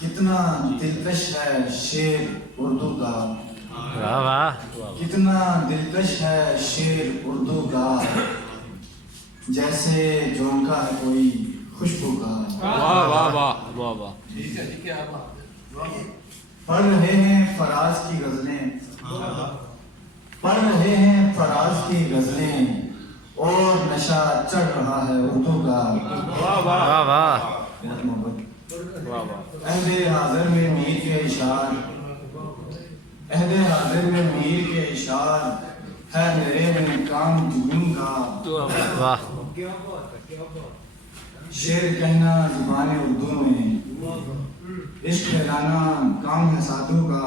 کتنا دلکش ہے شعر اردو کا، واہ واہ کتنا دلکش ہے شعر اردو کا، جیسے جھونکا ہے کوئی خوشبو کا۔ واہ واہ واہ واہ واہ پڑھ رہے ہیں فراز کی غزلیں، پڑھ رہے ہیں فراز کی غزلیں، اور نشہ چڑھ رہا ہے اردو کا۔ واہ واہ واہ بہت محبت۔ واہ واہ عہد حاضر میں میر کے اشعار، عہد حاضر میں میر کے اشعار، ہے میرے میں کام جنون کا۔ واہ شعر کہنا زبان اردو میں، عشق پھیلانا کام ہے سادھو کا۔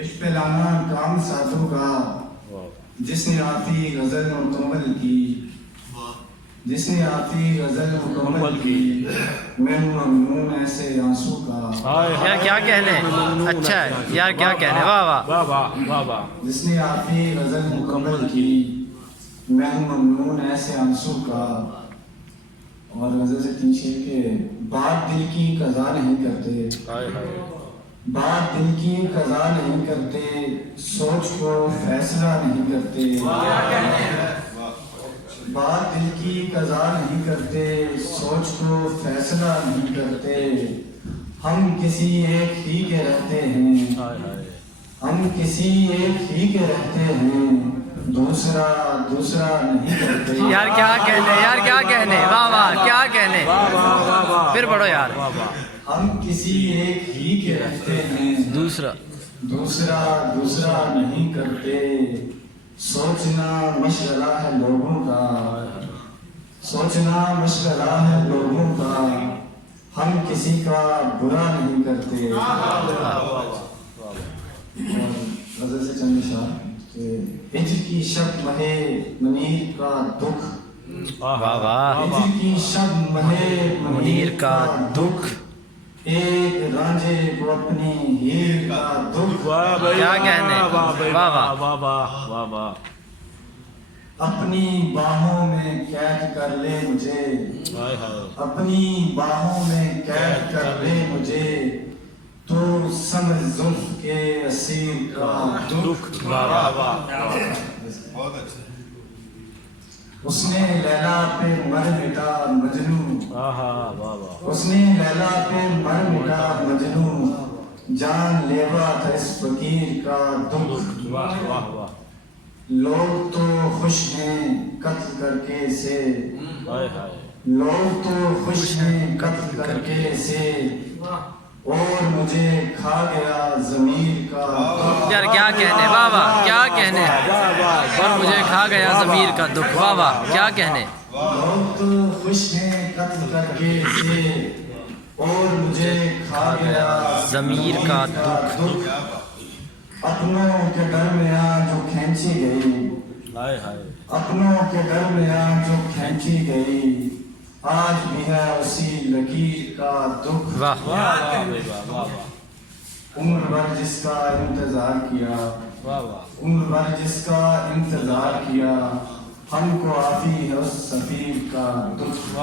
عشق پھیلانا کام سادھو کا، جس نے آتی غزل مکمل کی، جس نے آتی غزل مکمل کی، میں ہوں ممنون ایسے آنسو کا۔ یار کیا کہنے، اچھا ہے یار کیا کہنے، واہ واہ واہ واہ واہ واہ جس نے آتی غزل مکمل کی، میں ہوں ممنون ایسے آنسو کا۔ اور غزل سے تین شعر کے، بات دل کی قضا نہیں کرتے، بات دل کی قضا نہیں کرتے، سوچ کو فیصلہ نہیں کرتے۔ بات دل کی قضا نہیں کرتے، سوچ کو فیصلہ نہیں کرتے، ہم کسی ایک ہی کے رہتے ہیں، ہم کسی ایک ہی کے رہتے ہیں، دوسرا دوسرا نہیں کرتے۔ یار کیا کہنے، یار کیا کہنے، واہ واہ کیا کہنے، پھر پڑھو یار۔ ہم کسی ایک ہی کے رہتے ہیں، دوسرا دوسرا دوسرا نہیں کرتے، سوچنا مشغلہ ہے لوگوں کا، سوچنا مشغلہ ہے لوگوں کا، ہم کسی کا برا نہیں کرتے۔ غزل سے چند اشعار کہ ہجر کی شب مہے منیر کا دکھ، واہ واہ ہجر کی شب مہے منیر کا دکھ، ایک رانجھے کو اپنی ہیر کا دکھ۔ کیا کہنے، واہ واہ واہ واہ واہ اپنی باہوں میں قید کر لے مجھے، اپنی باہوں میں قید کر لے مجھے، تو سمجھ زلف کے اسیر کا دکھ۔ واہ واہ واہ اس نے لیلا پہ مر مٹا مجنو، اس نے لیلا پہ مر مٹا مجنو، جان لیوا تھا اس فقیر کا دکھ۔ لوگ تو خوش ہیں قتل کر کے اسے، لوگ تو خوش ہیں قتل کر کے اسے، اور مجھے کھا گیا ضمیر کا دکھ۔ یار کیا کہنے، واہ واہ کیا کہنے، اور مجھے کھا گیا ضمیر کا دکھ، واہ واہ کیا کہنے۔ لوگ تو خوش ہیں قتل کر کے اسے، اور مجھے کھا گیا ضمیر کا دکھ۔ اپنوں کے درمیان جو کھینچی گئی، اپنوں کے درمیان جو کھینچی گئی، آج بھی ہے اسی لکیر کا دکھ۔ واہ عمر بھر جس کا انتظار کیا، عمر بھر جس کا انتظار کیا، ہم کو آتی ہے اس سفیر کا دکھ۔